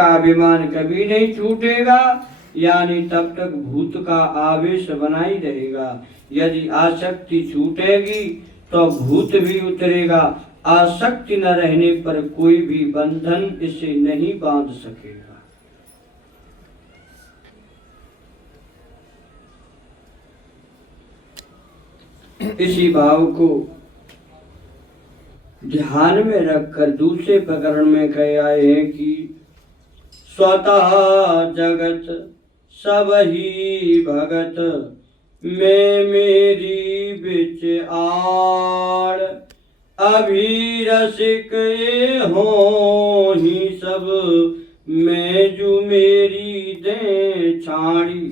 का अभिमान कभी नहीं छूटेगा, यानी तब तक भूत का आवेश बना ही रहेगा। यदि आसक्ति छूटेगी तो भूत भी उतरेगा। आसक्ति न रहने पर कोई भी बंधन इसे नहीं बांध सकेगा। इसी भाव को ध्यान में रखकर दूसरे प्रकरण में कह आए हैं कि स्वतः जगत सब ही भगत मैं मेरी बिच आड़ अभी रसिक हो ही सब मैं जो मेरी दे छाड़ी।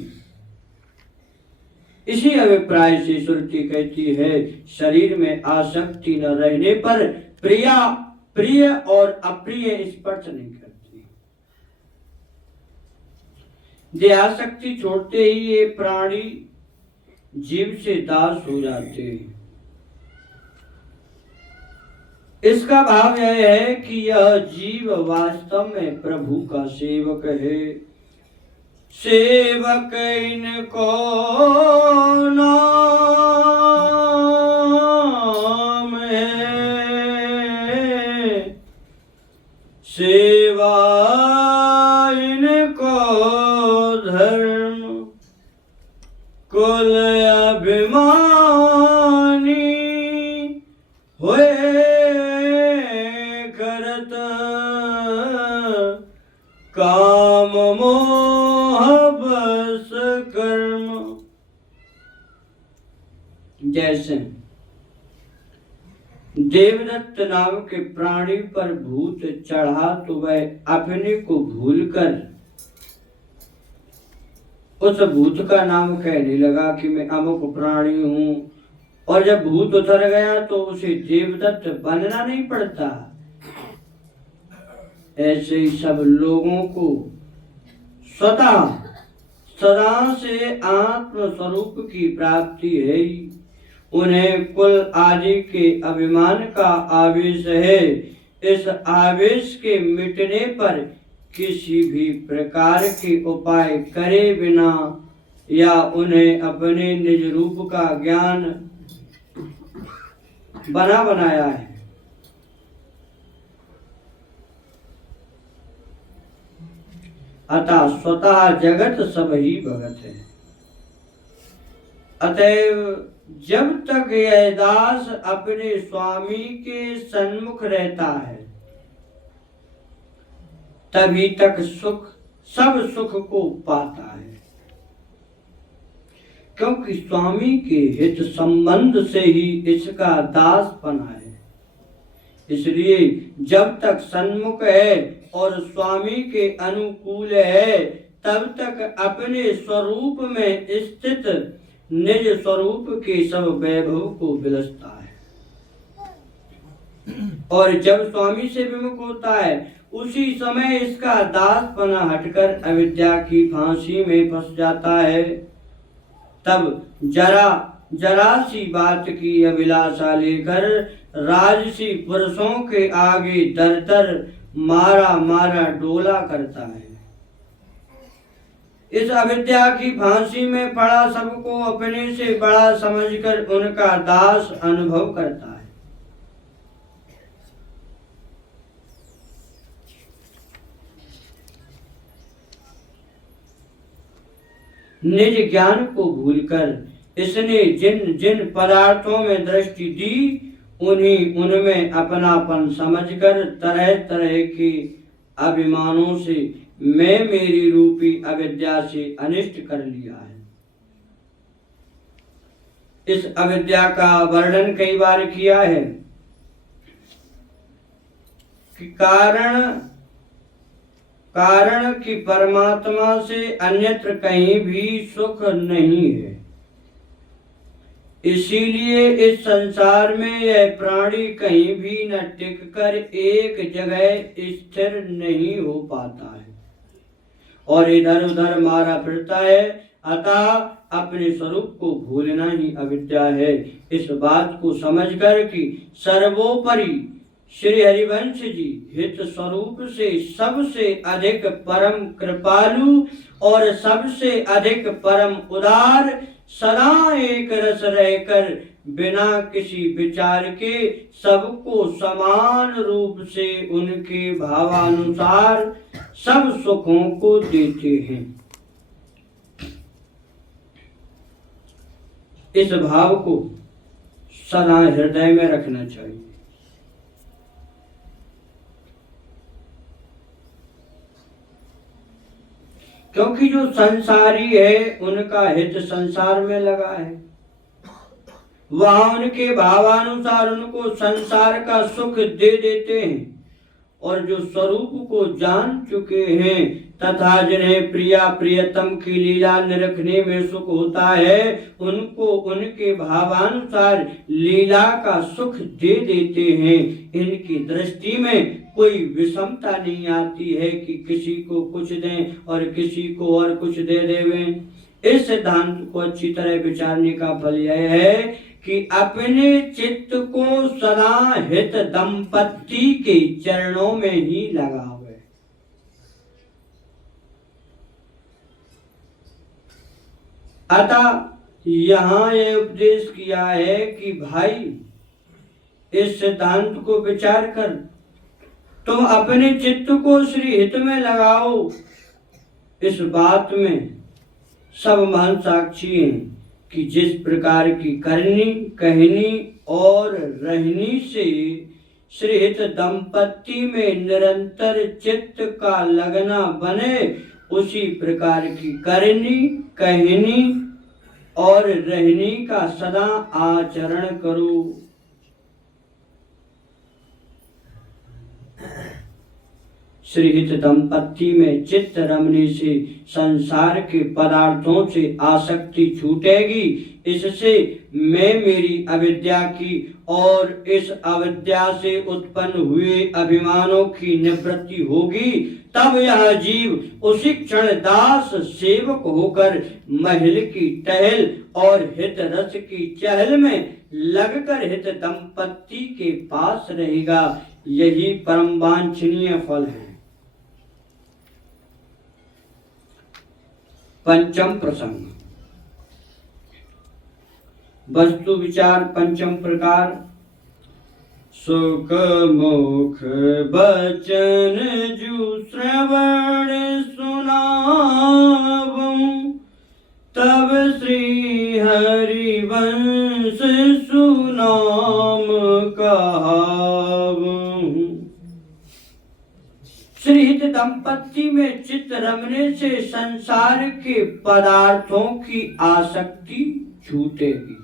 इसी अभिप्राय से श्रुति कहती है शरीर में आसक्ति न रहने पर प्रिय और अप्रिय स्पर्श नहीं करती। देहासक्ति छोड़ते ही ये प्राणी जीव से दास हो जाते हैं। इसका भाव यह है कि यह जीव वास्तव में प्रभु का सेवक है। सेवक इनको नाम है, सेवा इनको धर्म कुल अभिमानी होए करत काम मोह बस कर्म। जैसे देवदत्त नाम के प्राणी पर भूत चढ़ा तो वह अपने को भूलकर उस भूत का नाम कहने लगा कि मैं अमुक प्राणी हूं, और जब भूत उतर गया तो उसे देवदत्त बनना नहीं पड़ता। ऐसे ही सब लोगों को स्वतः सदा से आत्म स्वरूप की प्राप्ति है ही। उन्हें कुल आदि के अभिमान का आवेश है। इस आवेश के मिटने पर किसी भी प्रकार के उपाय करे बिना या उन्हें अपने निज रूप का ज्ञान बना बनाया है। अतः स्वतः जगत सब ही भगत है। अतएव जब तक यह दास अपने स्वामी के सन्मुख रहता है तभी तक सब सुख को पाता है, क्योंकि स्वामी के हित संबंध से ही इसका दास बना है। इसलिए जब तक सन्मुख है और स्वामी के अनुकूल है तब तक अपने स्वरूप में स्थित निज स्वरूप के सब वैभव को विलसता है, और जब स्वामी से विमुख होता है उसी समय इसका दासपना हटकर अविद्या की फांसी में फंस जाता है। तब जरा सी बात की अभिलाषा लेकर राजसी पुरुषों के आगे दर दर मारा डोला करता है। इस अविद्या की फांसी में पड़ा सबको अपने से बड़ा समझकर उनका दास अनुभव करता है। निज ज्ञान को भूलकर इसने जिन जिन पदार्थों में दृष्टि दी उनमें अपनापन समझकर तरह तरह के अभिमानों से मैं मेरी रूपी अविद्या से अनिष्ट कर लिया है। इस अविद्या का वर्णन कई बार किया है कि कारण कि परमात्मा से अन्यत्र कहीं भी सुख नहीं है। इसीलिए इस संसार में यह प्राणी कहीं भी न टिक कर एक जगह स्थिर नहीं हो पाता है और इधर उधर मारा फिरता है। अतः अपने स्वरूप को भूलना ही अविद्या है। इस बात को समझकर कि सर्वोपरि श्री हरिवंश जी हित स्वरूप से सबसे अधिक परम कृपालु और सबसे अधिक परम उदार, सदा एक रस रहकर बिना किसी विचार के सबको समान रूप से उनके भावानुसार सब सुखों को देते हैं। इस भाव को सदा हृदय में रखना चाहिए। क्योंकि जो संसारी है उनका हित संसार में लगा है, वह उनके भावानुसार उनको संसार का सुख दे देते हैं। और जो स्वरूप को जान चुके हैं तथा जिन्हें प्रिया प्रियतम की लीला निरखने में सुख होता है, उनको उनके भावानुसार लीला का सुख दे देते हैं। इनकी दृष्टि में कोई विषमता नहीं आती है कि किसी को कुछ दें और किसी को और कुछ दे देवें। इस सिद्धांत को अच्छी तरह विचारने का फल यह है कि अपने चित्त को सदा हित दंपत्ति के चरणों में ही लगावे। अतः यहाँ ये उपदेश किया है कि भाई इस सिद्धांत को विचार कर तुम अपने चित्त को श्री हित में लगाओ। इस बात में सब महान साक्षी हैं कि जिस प्रकार की करनी कहनी और रहनी से श्रीहित दंपत्ति में निरंतर चित्त का लगना बने, उसी प्रकार की करनी कहनी और रहनी का सदा आचरण करो। श्रीहित दंपत्ति में चित्त रमने से संसार के पदार्थों से आसक्ति छूटेगी। इससे मैं मेरी अविद्या की और इस अविद्या से उत्पन्न हुए अभिमानों की निवृत्ति होगी। तब यह जीव उसी क्षण दास सेवक होकर महल की टहल और हित रस की चहल में लगकर हित दंपत्ति के पास रहेगा। यही परम वांछनीय फल है। पंचम प्रसंग, वस्तु विचार पंचम प्रकार। सुख मुख बचन जु श्रवण सुनावूं, तब श्री हरिवंश सुनाम कहावूं। श्रीहित दंपत्ति में चित्त रमने से संसार के पदार्थों की आसक्ति छूटेगी।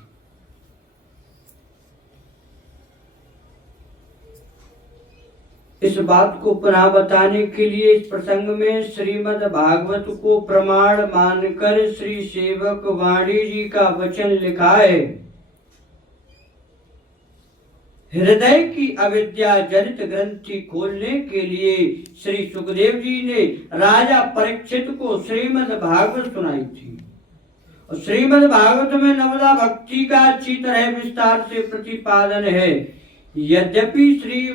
इस बात को पुनः बताने के लिए इस प्रसंग में श्रीमद् भागवत को प्रमाण मानकर श्री सेवक वाणी जी का वचन लिखा है। हृदय की अविद्या जनित ग्रंथि खोलने के लिए श्री सुखदेव जी ने राजा परीक्षित को श्रीमद् भागवत सुनाई थी। और श्रीमद् भागवत में नवदा भक्ति का अच्छी तरह विस्तार से प्रतिपादन है। यद्यपि श्री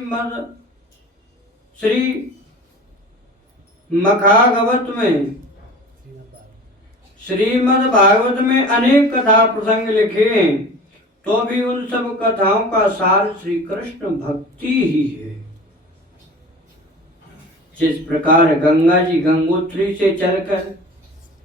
मखागवत में श्रीमद् भागवत में अनेक कथा प्रसंग लिखे हैं, तो भी उन सब कथाओं का सार श्री कृष्ण भक्ति ही है। जिस प्रकार गंगा जी गंगोत्री से चलकर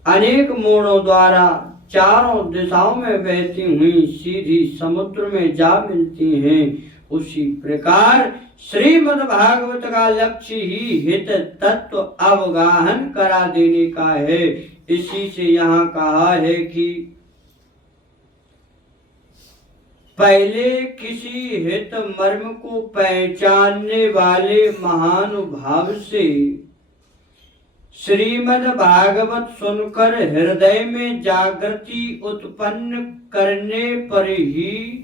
अनेक मोड़ों द्वारा चारों दिशाओं में बहती हुई सीधी समुद्र में जा मिलती हैं, उसी प्रकार श्रीमद् भागवत का लक्ष्य ही हित तत्व अवगाहन करा देने का है। इसी से यहाँ कहा है कि पहले किसी हित मर्म को पहचानने वाले महानुभाव से श्रीमद् भागवत सुनकर हृदय में जागृति उत्पन्न करने पर ही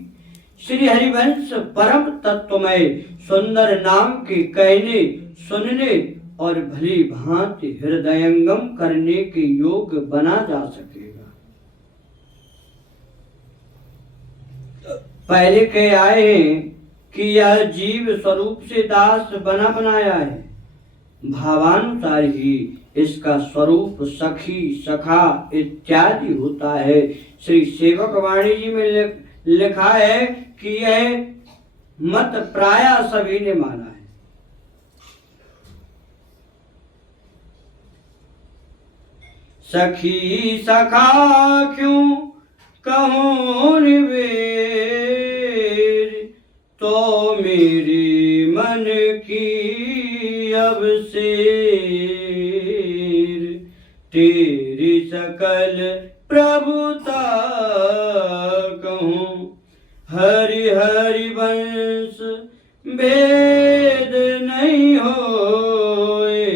श्री हरिवंश परम तत्वमय सुंदर नाम के कहने सुनने और भली भांति हृदयंगम करने के योग बना जा सकेगा। पहले कह आए हैं कि यह जीव स्वरूप से दास बना बनाया है, भावानुसार ही इसका स्वरूप सखी सखा इत्यादि होता है। श्री सेवक वाणी जी में लिखा है कि यह मत प्राय सभी ने माना है। सखी सखा क्यों कहूं निवेर, तो मेरी मन की अब शेर, तेरी सकल प्रभुता कहूं, हरि हरि वंश भेद नहीं होए,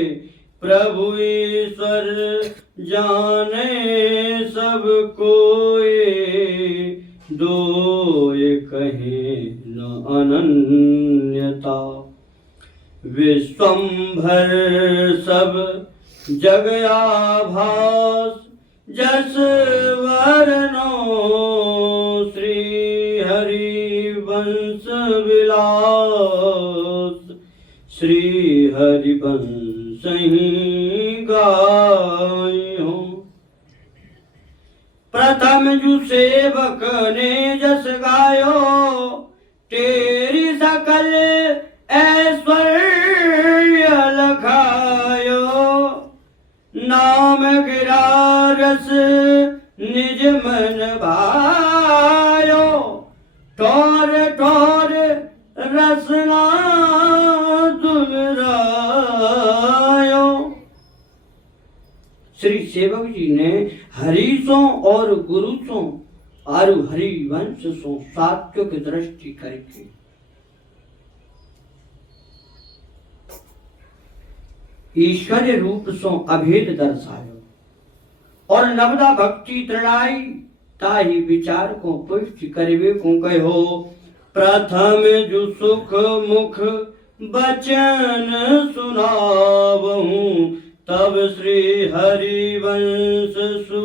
प्रभु ईश्वर जाने सब कोई, दोय कहे न अनन्यता, विश्वंभर सब जग आभास, जस वरनो श्री हरि वंश विलास, श्री हरि वंश ही गायो। प्रथम जु सेवक ने जस गायो, तेरी सकल ऐश्वर्य लखायो, नाम गिरा रस निज मन भायो, ठोर ठोर रसना दुलरायो। श्री सेवक जी ने हरीशों और गुरुसों और हरिवंश सो सात्विक दृष्टि करके ईश्वर रूप सो अभेद दर्शायो, और नवदा भक्ति तृणाई ताही विचार को पुष्टि करवे को कहो। प्रथम जो सुख मुख बचन सुनावहूं, तब श्री हरिवंश सु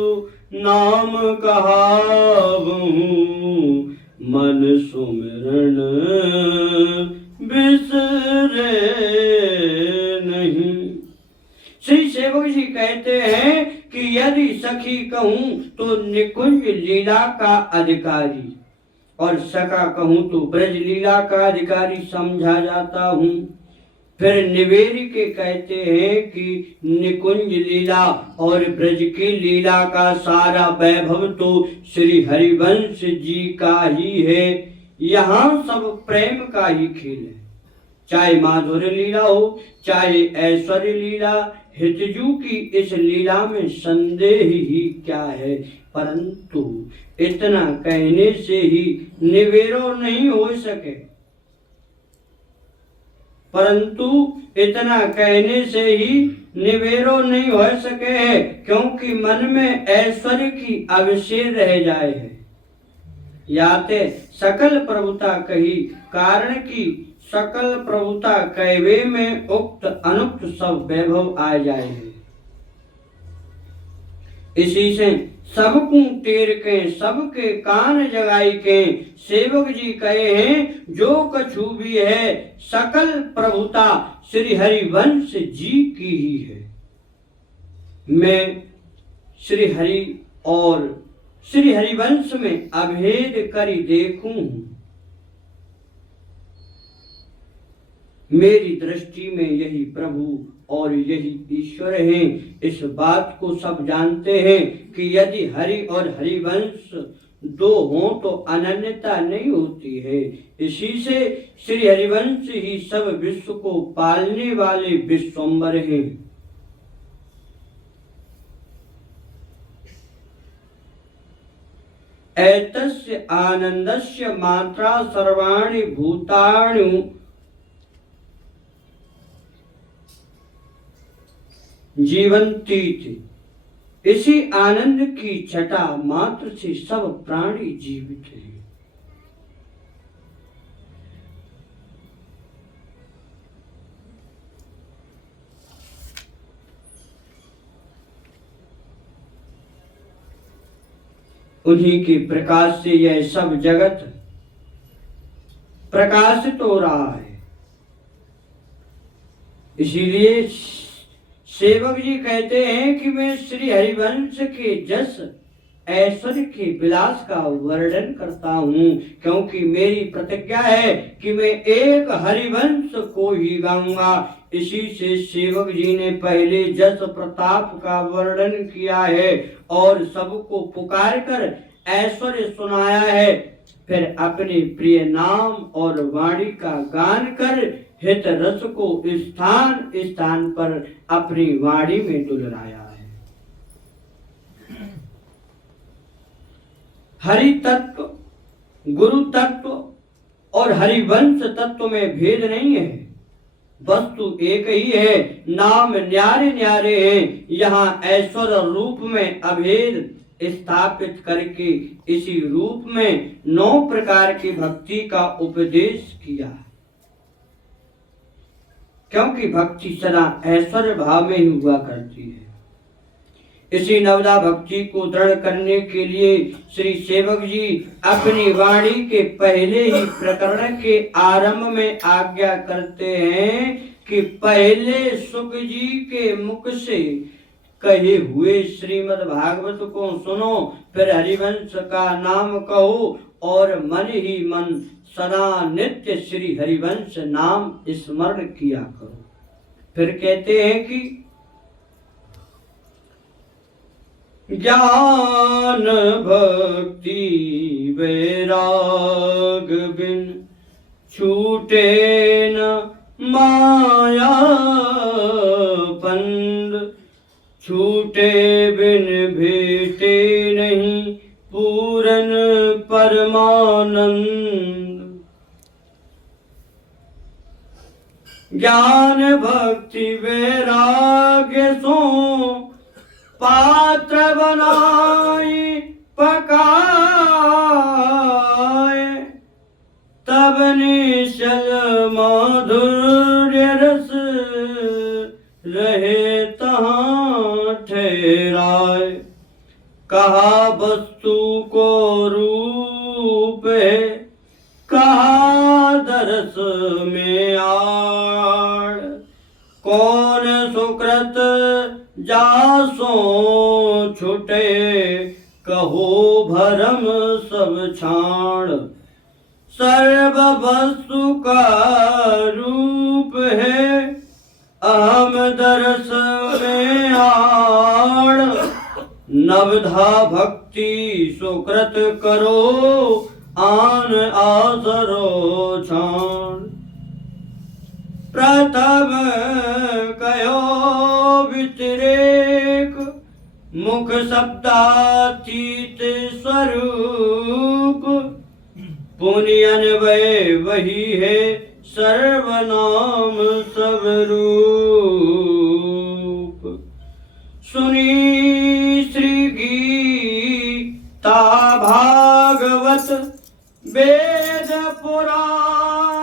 नाम कहावहूं, मन सुमिरन बिसरे नहीं। श्री सेवक जी कहते हैं कि यदि सखी कहूं तो निकुंज लीला का अधिकारी, और सखा कहूं तो ब्रज लीला का अधिकारी समझा जाता हूं। फिर निवेरी के कहते हैं कि निकुंज लीला और ब्रज की लीला का सारा वैभव तो श्री हरिवंश जी का ही है। यहाँ सब प्रेम का ही खेल है, चाहे माधुर्य लीला हो चाहे ऐश्वर्य लीला, हितजू की इस लीला में संदेह ही क्या है। परंतु इतना कहने से ही निवेरो नहीं हो सके, परंतु इतना कहने से ही निवेरो नहीं हो सके है, क्योंकि मन में ऐश्वर्य की अवशेष रह जाए है। याते सकल प्रभुता कही, कारण की सकल प्रभुता कहवे में उक्त अनुक्त सब वैभव आ जाए है। इसी से सबको टेर के सबके कान जगाई के सेवक जी कहे हैं, जो कछु भी है सकल प्रभुता श्री हरिवंश जी की ही है। मैं श्री हरि और श्री हरिवंश में अभेद करी देखूं, मेरी दृष्टि में यही प्रभु और यही ईश्वर हैं। इस बात को सब जानते हैं कि यदि हरि और हरिवंश दो हों तो अनन्यता नहीं होती है। इसी से श्री हरिवंश ही सब विश्व को पालने वाले विश्वम्बर हैं। एतस्य आनंदस्य मात्रा सर्वाणि भूतानि जीवंती थी। इसी आनंद की छटा मात्र से सब प्राणी जीवित हैं। उन्हीं के प्रकाश से यह सब जगत प्रकाशित हो रहा है। इसीलिए सेवक जी कहते हैं कि मैं श्री हरिवंश के जस ऐश्वर्य के विलास का वर्णन करता हूँ, क्योंकि मेरी प्रतिज्ञा है कि मैं एक हरिवंश को ही गाऊंगा। इसी से सेवक जी ने पहले जस प्रताप का वर्णन किया है और सबको पुकार कर ऐश्वर्य सुनाया है, फिर अपने प्रिय नाम और वाणी का गान कर हित रस को स्थान स्थान पर अपनी वाणी में दुलराया है। हरि तत्व, गुरु तत्व और हरिवंश तत्व में भेद नहीं है, वस्तु एक ही है, नाम न्यारे न्यारे हैं। यहाँ ऐश्वर्य रूप में अभेद स्थापित करके इसी रूप में 9 प्रकार की भक्ति का उपदेश किया, क्योंकि भक्ति सदा ऐश्वर्य भाव में ही हुआ करती है। इसी नवदा भक्ति को दृढ़ करने के लिए श्री सेवक जी अपनी वाणी के पहले ही प्रकरण के आरंभ में आज्ञा करते हैं कि पहले सुख जी के मुख से कहे हुए श्रीमद् भागवत को सुनो, फिर हरिवंश का नाम कहो और मन ही मन सदा नित्य श्री हरिवंश नाम स्मरण किया करो। फिर कहते हैं कि ज्ञान भक्ति वैराग बिन छूटे न माया पंद, छूटे बिन भेटे नहीं पूरन परमानंद। ज्ञान भक्ति वैराग्य सो पात्र बनाई पकाए, तब निश्चल माधुर्य रस रहे तहाँ ठहराए। कहा वस्तु को रूप है, कहा दरस में आड़, कौन सुकृत जासो छुटे, कहो भरम सब छाण। सर्व वस्तु का रूप है, अहम दरस में आड़। नवधा भक्ति सुकृत करो, आन आसरो छाण। प्रथम कयो व्यतिरेक, मुख शब्दातीत स्वरूप। पुण्य अन्वय वही है, सर्वनाम सब रूप। सुनी श्री गीता भागवत वेद पुराण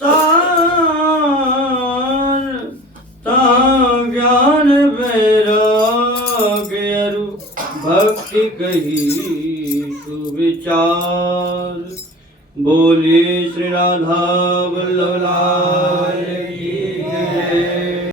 सार, ज्ञान वैराग्य अरु भक्ति कही सुविचार। बोले श्री राधा वल्लभ लाल